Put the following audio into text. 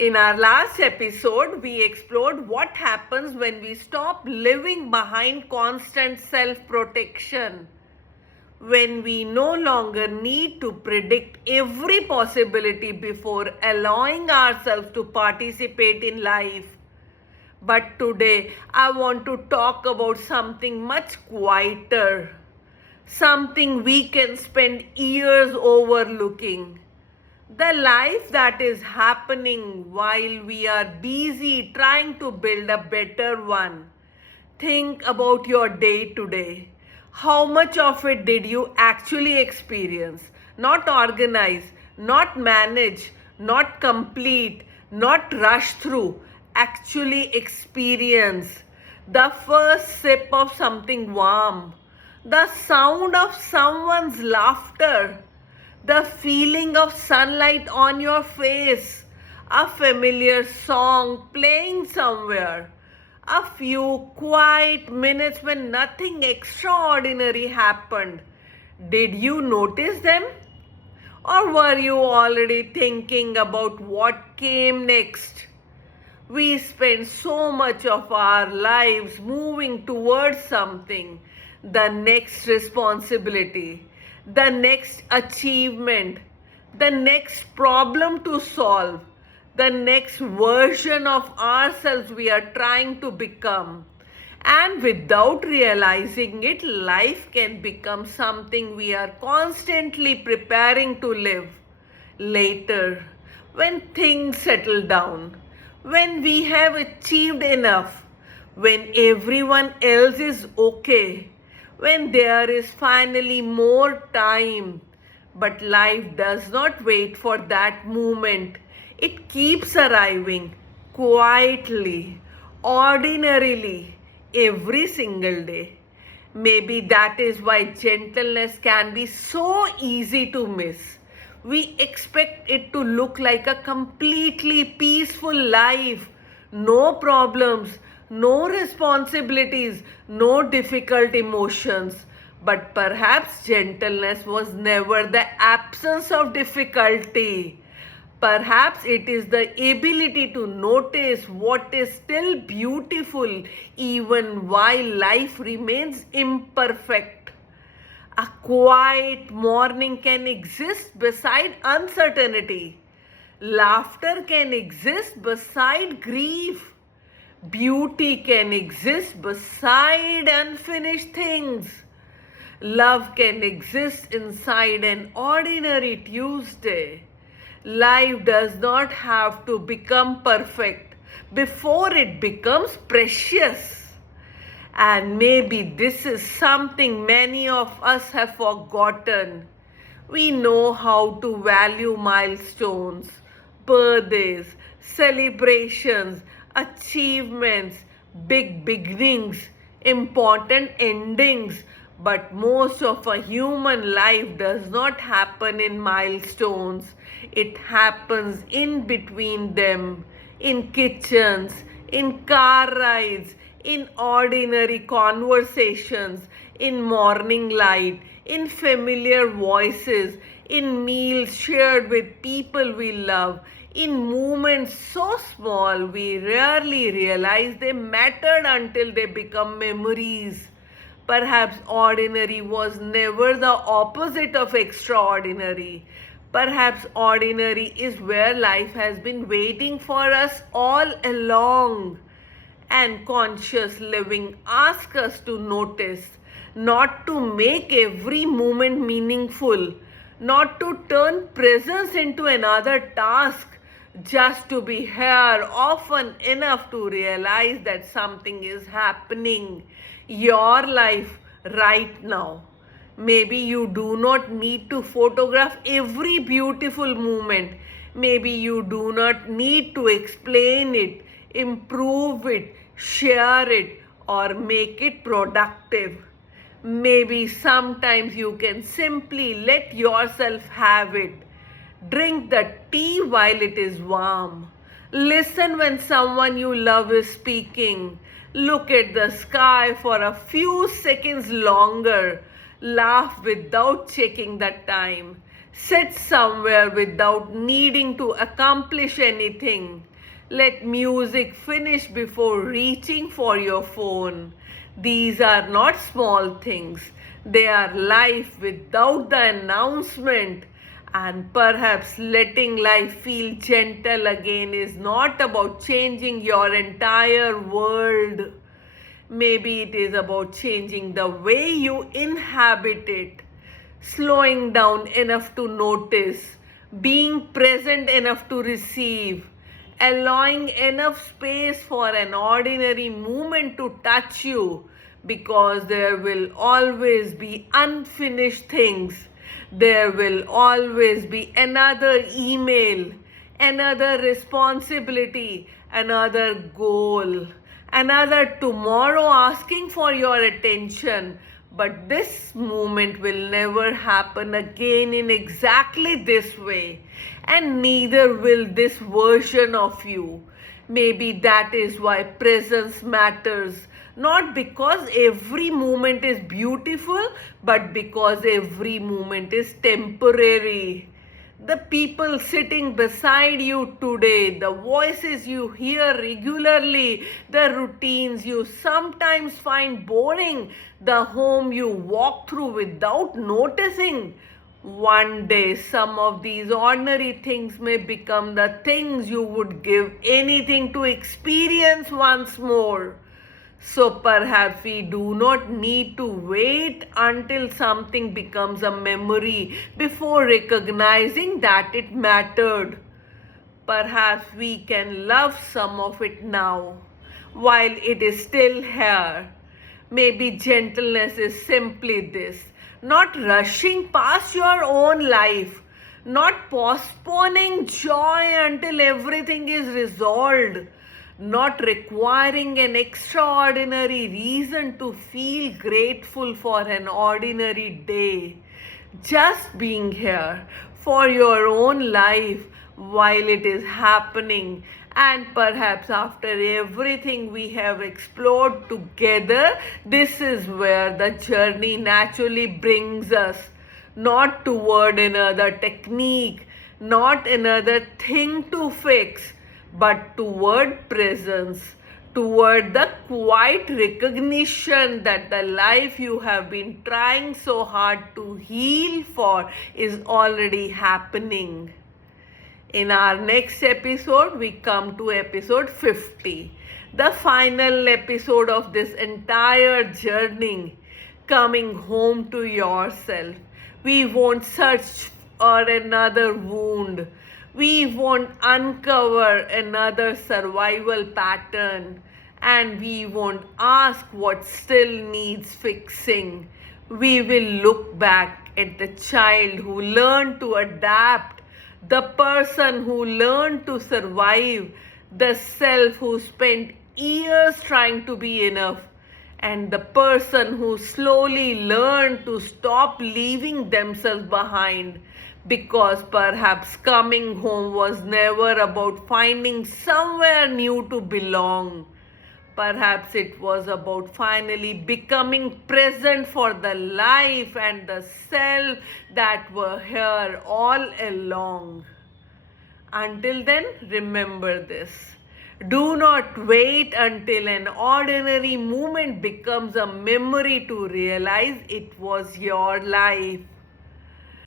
In our last episode, we explored what happens when we stop living behind constant self protection, when we no longer need to predict every possibility before allowing ourselves to participate in life. But today, I want to talk about something much quieter, something we can spend years overlooking. The life that is happening while we are busy trying to build a better one. Think about your day today. How much of it did you actually experience? Not organize, not manage, not complete, not rush through. Actually experience. The first sip of something warm. The sound of someone's laughter, the feeling of sunlight on your face, a familiar song playing somewhere, a few quiet minutes when nothing extraordinary happened. Did you notice them? Or were you already thinking about what came next? We spend so much of our lives moving towards something, the next responsibility, the next achievement, the next problem to solve, the next version of ourselves we are trying to become. And without realizing it, life can become something we are constantly preparing to live later, when things settle down, when we have achieved enough, when everyone else is okay, when there is finally more time. But life does not wait for that moment. It keeps arriving quietly, ordinarily, every single day. Maybe that is why gentleness can be so easy to miss. We expect it to look like a completely peaceful life, no problems, no responsibilities, no difficult emotions. But perhaps gentleness was never the absence of difficulty. Perhaps it is the ability to notice what is still beautiful even while life remains imperfect. A quiet morning can exist beside uncertainty. Laughter can exist beside grief. Beauty can exist beside unfinished things. Love can exist inside an ordinary Tuesday. Life does not have to become perfect before it becomes precious. And maybe this is something many of us have forgotten. We know how to value milestones, birthdays, celebrations, achievements, big beginnings, important endings. But most of a human life does not happen in milestones. It happens in between them, in kitchens, in car rides, in ordinary conversations, in morning light, in familiar voices, in meals shared with people we love, in moments so small we rarely realize they mattered until they become memories. Perhaps ordinary was never the opposite of extraordinary. Perhaps ordinary is where life has been waiting for us all along. And conscious living asks us to notice, not to make every moment meaningful, not to turn presence into another task, just to be here often enough to realize that something is happening. Your life right now. Maybe you do not need to photograph every beautiful moment. Maybe you do not need to explain it, improve it, share it, or make it productive. Maybe sometimes you can simply let yourself have it. Drink the tea while it is warm. Listen when someone you love is speaking. Look at the sky for a few seconds longer. Laugh without checking the time. Sit somewhere without needing to accomplish anything. Let music finish before reaching for your phone. These are not small things. They are life without the announcement. And perhaps letting life feel gentle again is not about changing your entire world. Maybe it is about changing the way you inhabit it, slowing down enough to notice, being present enough to receive, allowing enough space for an ordinary moment to touch you, because there will always be unfinished things. There will always be another email, another responsibility, another goal, another tomorrow asking for your attention. But this moment will never happen again in exactly this way, and neither will this version of you. Maybe that is why presence matters. Not because every moment is beautiful, but because every moment is temporary. The people sitting beside you today, the voices you hear regularly, the routines you sometimes find boring, the home you walk through without noticing. One day, some of these ordinary things may become the things you would give anything to experience once more. So perhaps we do not need to wait until something becomes a memory before recognizing that it mattered. Perhaps we can love some of it now while it is still here. Maybe gentleness is simply this: not rushing past your own life, not postponing joy until everything is resolved, not requiring an extraordinary reason to feel grateful for an ordinary day. Just being here for your own life while it is happening. And perhaps after everything we have explored together, this is where the journey naturally brings us. Not toward another technique, not another thing to fix, but toward presence, toward the quiet recognition that the life you have been trying so hard to heal for is already happening. In our next episode, we come to episode 50, the final episode of this entire journey, coming home to yourself. We won't search for another wound. We won't uncover another survival pattern, and we won't ask what still needs fixing. We will look back at the child who learned to adapt, the person who learned to survive, the self who spent years trying to be enough, and the person who slowly learned to stop leaving themselves behind, because perhaps coming home was never about finding somewhere new to belong. Perhaps it was about finally becoming present for the life and the self that were here all along. Until then, remember this: do not wait until an ordinary moment becomes a memory to realize it was your life.